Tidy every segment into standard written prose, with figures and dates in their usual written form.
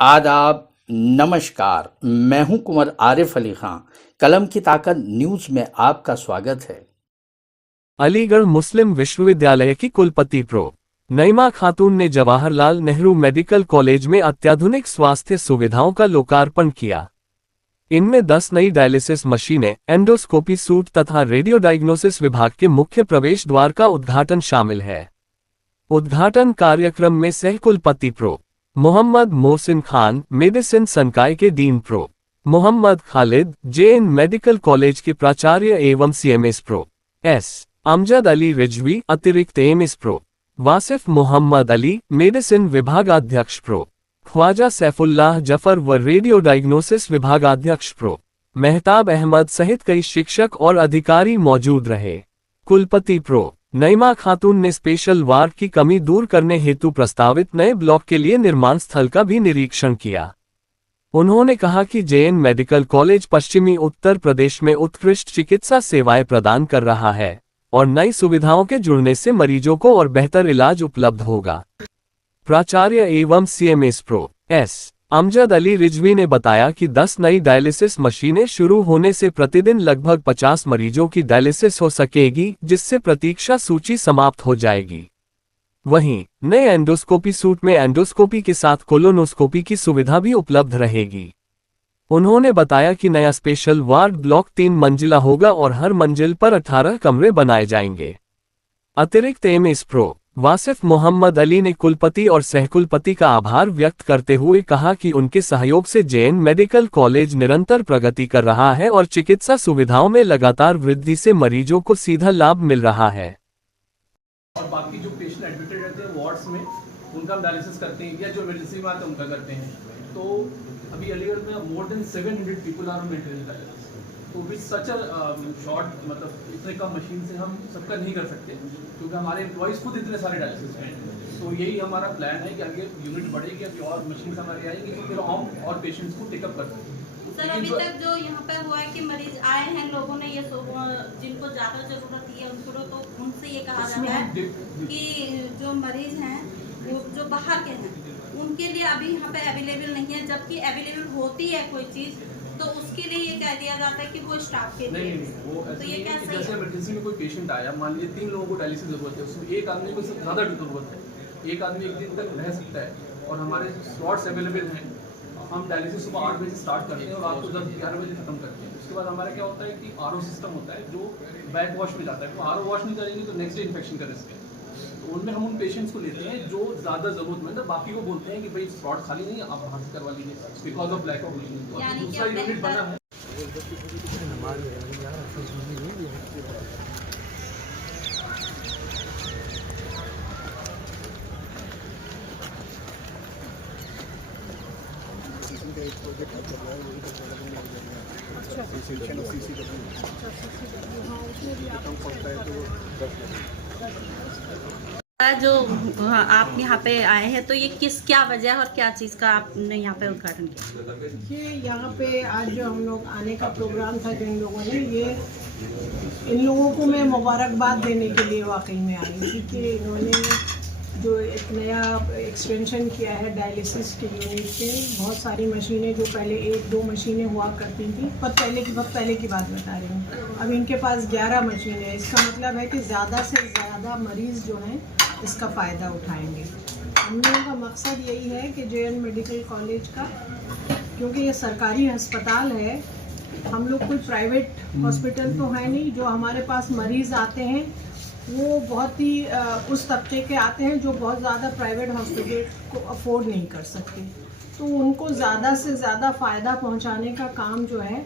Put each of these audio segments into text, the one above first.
आदाब, नमस्कार। मैं हूं कुंवर आरिफ अली खां। कलम की ताकत न्यूज में आपका स्वागत है। अलीगढ़ मुस्लिम विश्वविद्यालय की कुलपति प्रो नईमा खातून ने जवाहरलाल नेहरू मेडिकल कॉलेज में अत्याधुनिक स्वास्थ्य सुविधाओं का लोकार्पण किया। इनमें 10 नई डायलिसिस मशीनें, एंडोस्कोपी सूट तथा रेडियो डायग्नोसिस विभाग के मुख्य प्रवेश द्वार का उद्घाटन शामिल है। उद्घाटन कार्यक्रम में सह कुलपति प्रो मोहम्मद मोहसिन खान, मेडिसिन संकाय के dean prof Mohammad Khalid, JN medical college के प्राचार्य एवं CMS prof S Amjad Ali Rizvi, अतिरिक्त MS prof Wasif Mohammad Ali, medicine विभागाध्यक्ष प्रो ख्वाजा सैफुल्लाह जफर व रेडियो डायग्नोसिस विभागाध्यक्ष प्रो मेहताब अहमद सहित कई शिक्षक और अधिकारी मौजूद रहे। कुलपति प्रो नईमा खातून ने स्पेशल वार्ड की कमी दूर करने हेतु प्रस्तावित नए ब्लॉक के लिए निर्माण स्थल का भी निरीक्षण किया। उन्होंने कहा कि जेएन मेडिकल कॉलेज पश्चिमी उत्तर प्रदेश में उत्कृष्ट चिकित्सा सेवाएं प्रदान कर रहा है और नई सुविधाओं के जुड़ने से मरीजों को और बेहतर इलाज उपलब्ध होगा। प्राचार्य एवं CMS prof S Amjad Ali Rizvi ने बताया कि 10 नई डायलिसिस मशीनें शुरू होने से प्रतिदिन लगभग 50 मरीजों की डायलिसिस हो सकेगी, जिससे प्रतीक्षा सूची समाप्त हो जाएगी। वहीं नए एंडोस्कोपी सूट में एंडोस्कोपी के साथ कोलोनोस्कोपी की सुविधा भी उपलब्ध रहेगी। उन्होंने बताया कि नया स्पेशल वार्ड ब्लॉक 3 मंजिला होगा और हर मंजिल पर 18 कमरे बनाए जाएंगे। अतिरिक्त एमएस प्रो वासिफ मोहम्मद अली ने कुलपति और सहकुलपति का आभार व्यक्त करते हुए कहा कि उनके सहयोग से जेएन मेडिकल कॉलेज निरंतर प्रगति कर रहा है और चिकित्सा सुविधाओं में लगातार वृद्धि से मरीजों को सीधा लाभ मिल रहा है। और बाकी जो पेशेंट एडमिटेड रहते हैं वार्ड्स में, उनका हम डायलिसिस करते हैं या जो इमरजेंसी में आते हैं उनका करते हैं। तो अभी अलीगढ़ में more than 700 people are maintenance dialysis. तो विद सच अ शॉर्ट, मतलब इतने कम मशीन से हम सबका नहीं कर सकते, क्योंकि हमारे एम्प्लॉयज़ खुद इतने सारे डायलिसिस में। तो यही हमारा प्लान है कि आगे यूनिट बढ़ेगी, अभी और मशीन हमारी आएंगी तो फिर हम और पेशेंट्स को टेकअप कर सकें। सर, अभी तक जो यहाँ पे हुआ है कि मरीज आए हैं, लोगों ने ये जिनको ज़्यादा ज़रूरत है उनको, तो उनसे ये कहा जाता है कि जो मरीज हैं वो जो बाहर के हैं उनके लिए अभी यहाँ पे अवेलेबल नहीं है, जबकि अवेलेबल होती है कोई चीज़ तो उसके लिए ये कह दिया जाता है कि वो स्टाफ के लिए। नहीं, वो तो ये क्या सही जैसे इमरजेंसी में कोई पेशेंट आया, मान लीजिए 3 लोगों को डायलिसिस जरूरत है, उसमें एक आदमी को सिर्फ ज़्यादा जरूरत है, एक आदमी एक दिन तक रह सकता है और हमारे स्लॉट्स अवेलेबल हैं। हम डायलिसिस सुबह 8 बजे स्टार्ट करते हैं और रात को 10-11 बजे खत्म करते हैं। उसके बाद हमारा क्या होता है कि आरओ सिस्टम होता है जो बैक वॉश में जाता है। तो आरओ वॉश नहीं करेंगे तो नेक्स्ट डे इन्फेक्शन का रिस्क है। तो उनमें हम उन पेशेंट्स को लेते हैं जो ज़्यादा ज़रूरतमंद है, बाकी को बोलते हैं कि भाई स्लॉट खाली नहीं है, आप वहाँ से करवा लीजिए because of lack of machine. दूसरा यूनिट बना है। जो आप यहाँ पे आए हैं तो ये क्या वजह और क्या चीज़ का आपने यहाँ पे उद्घाटन किया? ये यहाँ पे आज जो हम लोग आने का प्रोग्राम था जिन लोगों ने, ये इन लोगों को मैं मुबारकबाद देने के लिए वाकई में आई थी कि इन्होंने जो एक नया एक्सटेंशन किया है डायलिसिस के यूनिट के। बहुत सारी मशीनें जो पहले 1-2 मशीनें हुआ करती थी, बहुत पहले की बात बता रही हूँ, अब इनके पास 11 मशीनें हैं। इसका मतलब है कि ज़्यादा से ज़्यादा मरीज़ जो हैं इसका फ़ायदा उठाएंगे। हम लोगों का मकसद यही है कि जेएन मेडिकल कॉलेज का, क्योंकि ये सरकारी अस्पताल है, हम लोग कोई प्राइवेट हॉस्पिटल तो है नहीं। जो हमारे पास मरीज़ आते हैं वो बहुत ही उस तबके के आते हैं जो बहुत ज़्यादा प्राइवेट हॉस्पिटल को अफोर्ड नहीं कर सकते। तो उनको ज़्यादा से ज़्यादा फ़ायदा पहुंचाने का काम जो है,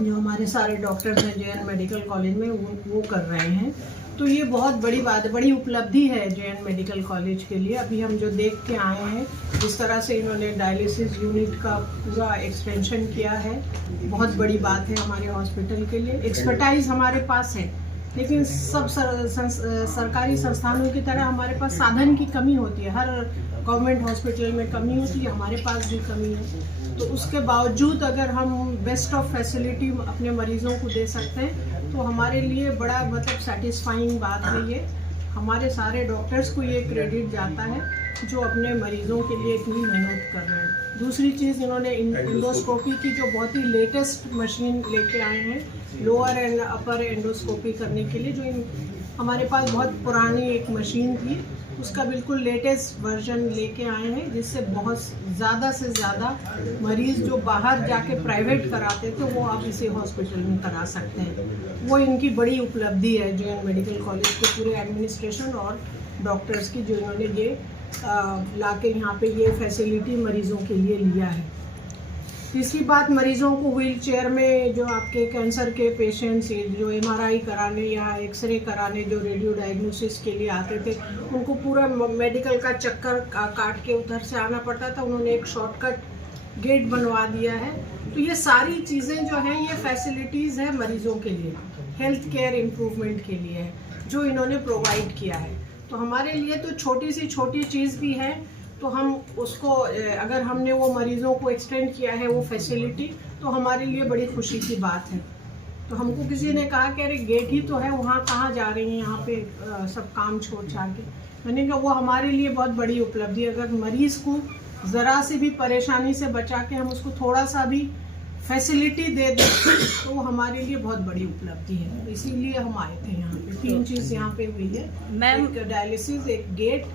जो हमारे सारे डॉक्टर्स हैं जेएन मेडिकल कॉलेज में वो कर रहे हैं। तो ये बहुत बड़ी बात है, बड़ी उपलब्धि है जेएन मेडिकल कॉलेज के लिए। अभी हम जो देख के आए हैं जिस तरह से इन्होंने डायलिसिस यूनिट का पूरा एक्सटेंशन किया है, बहुत बड़ी बात है हमारे हॉस्पिटल के लिए। एक्सपर्टाइज हमारे पास है, लेकिन सब सरकारी संस्थानों की तरह हमारे पास साधन की कमी होती है। हर गवर्नमेंट हॉस्पिटल में कमी होती है, हमारे पास भी कमी है। तो उसके बावजूद अगर हम बेस्ट ऑफ फैसिलिटी अपने मरीज़ों को दे सकते हैं तो हमारे लिए बड़ा मतलब सेटिस्फाइंग बात है। ये हमारे सारे डॉक्टर्स को ये क्रेडिट जाता है जो अपने मरीजों के लिए इतनी मेहनत कर रहे हैं। दूसरी चीज़, इन्होंने एंडोस्कोपी की जो बहुत ही लेटेस्ट मशीन लेके आए हैं, लोअर एंड अपर एंडोस्कोपी करने के लिए। जो हमारे पास बहुत पुरानी एक मशीन थी, उसका बिल्कुल लेटेस्ट वर्जन लेके आए हैं, जिससे बहुत ज़्यादा से ज़्यादा मरीज़ जो बाहर जाके प्राइवेट कराते थे वो आप इसी हॉस्पिटल में करा सकते हैं। वो इनकी बड़ी उपलब्धि है जो मेडिकल कॉलेज के पूरे एडमिनिस्ट्रेशन और डॉक्टर्स की, जो इन्होंने ये लाके यहाँ पे ये फैसिलिटी मरीज़ों के लिए लिया है। तीसरी बात, मरीज़ों को व्हील चेयर में जो आपके कैंसर के पेशेंट्स जो MRI कराने या एक्सरे कराने, जो रेडियो डायग्नोसिस के लिए आते थे, उनको पूरा मेडिकल का चक्कर काट के उधर से आना पड़ता था। उन्होंने एक शॉर्टकट गेट बनवा दिया है। तो ये सारी चीज़ें जो हैं, ये फैसिलिटीज़ है मरीज़ों के लिए, हेल्थ केयर इम्प्रूवमेंट के लिए है, जो इन्होंने प्रोवाइड किया है। तो हमारे लिए तो छोटी सी छोटी चीज़ भी है, तो हम उसको, अगर हमने वो मरीज़ों को एक्सटेंड किया है वो फैसिलिटी, तो हमारे लिए बड़ी खुशी की बात है। तो हमको किसी ने कहा कि अरे गेट ही तो है, वहाँ कहाँ जा रही हैं, यहाँ पे सब काम छोड़ छाड़ के। मैंने कहा वो हमारे लिए बहुत बड़ी उपलब्धि है। अगर मरीज़ को ज़रा से भी परेशानी से बचा के हम उसको थोड़ा सा भी फैसिलिटी दे दें, तो वो हमारे लिए बहुत बड़ी उपलब्धि है। इसीलिए हम आए थे यहाँ पे। 3 चीज़ यहाँ पे हुई है मैम, एक डायलिसिस, एक गेट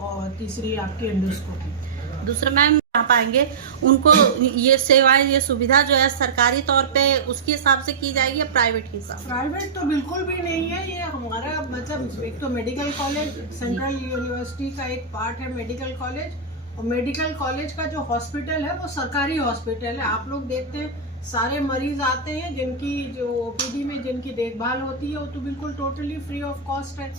और तीसरी आपकी एंडोस्कोपी। दूसरा मैम, यहाँ पाएंगे उनको ये सेवाएं, ये सुविधा जो है सरकारी तौर पे उसके हिसाब से की जाएगी या प्राइवेट के हिसाब से? प्राइवेट तो बिल्कुल भी नहीं है। ये हमारा मतलब, एक तो मेडिकल कॉलेज, सेंट्रल यूनिवर्सिटी का एक पार्ट है मेडिकल कॉलेज, और मेडिकल कॉलेज का जो हॉस्पिटल है वो सरकारी हॉस्पिटल है। आप लोग देखते हैं सारे मरीज आते हैं, जिनकी जो OPD में जिनकी देखभाल होती है वो तो बिल्कुल टोटली फ्री ऑफ कॉस्ट है।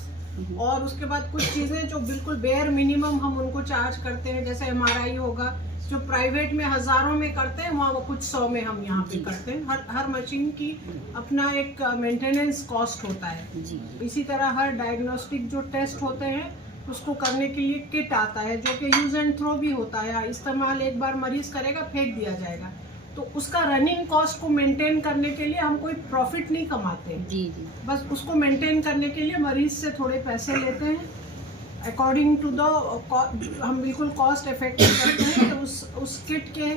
और उसके बाद कुछ चीज़ें जो बिल्कुल बेयर मिनिमम हम उनको चार्ज करते हैं, जैसे MRI होगा, जो प्राइवेट में हज़ारों में करते हैं, वहाँ वो कुछ 100 में हम यहाँ पे करते हैं। हर मशीन की अपना एक मेंटेनेंस कॉस्ट होता है। इसी तरह हर डायग्नोस्टिक जो टेस्ट होते हैं उसको करने के लिए किट आता है, जो कि यूज़ एंड थ्रो भी होता है। इस्तेमाल एक बार मरीज़ करेगा, फेंक दिया जाएगा। तो उसका रनिंग कॉस्ट को मेंटेन करने के लिए हम कोई प्रॉफिट नहीं कमाते। जी। बस उसको मेंटेन करने के लिए मरीज से थोड़े पैसे लेते हैं, अकॉर्डिंग टू द, हम बिल्कुल कॉस्ट इफेक्टिव करते हैं। तो उस किट के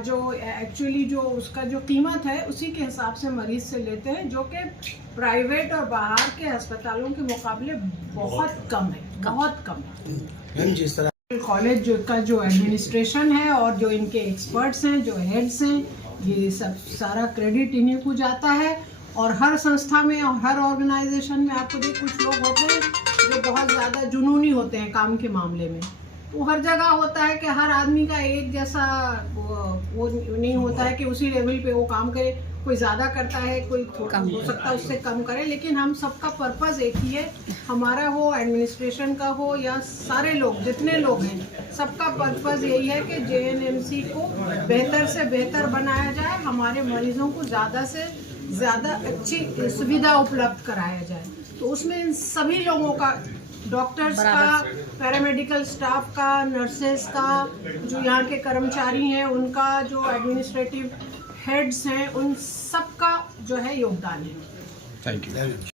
जो एक्चुअली जो उसका जो कीमत है उसी के हिसाब से मरीज से लेते हैं, जो कि प्राइवेट और बाहर के अस्पतालों के मुकाबले बहुत कम है, बहुत कम है। जिस तरह कॉलेज का जो एडमिनिस्ट्रेशन है और जो इनके एक्सपर्ट्स हैं, जो हेड्स हैं, ये सब सारा क्रेडिट इन्हीं को जाता है। और हर संस्था में और हर ऑर्गेनाइजेशन में आपको देख, कुछ लोग होते हैं जो बहुत ज़्यादा जुनूनी होते हैं काम के मामले में। तो हर जगह होता है कि हर आदमी का एक जैसा वो नहीं होता है कि उसी लेवल पे वो काम करे। कोई ज़्यादा करता है, कोई थोड़ा हो सकता है उससे कम करे, लेकिन हम सबका पर्पस एक ही है। हमारा हो, एडमिनिस्ट्रेशन का हो, या सारे लोग जितने लोग हैं, सबका पर्पस यही है कि JNMC को बेहतर से बेहतर बनाया जाए, हमारे मरीजों को ज़्यादा से ज़्यादा अच्छी सुविधा उपलब्ध कराया जाए। तो उसमें इन सभी लोगों का, डॉक्टर्स का, पैरामेडिकल स्टाफ का, नर्सेस का, जो यहाँ के कर्मचारी हैं उनका, जो एडमिनिस्ट्रेटिव हेड्स हैं, उन सब का जो है योगदान है। Thank you.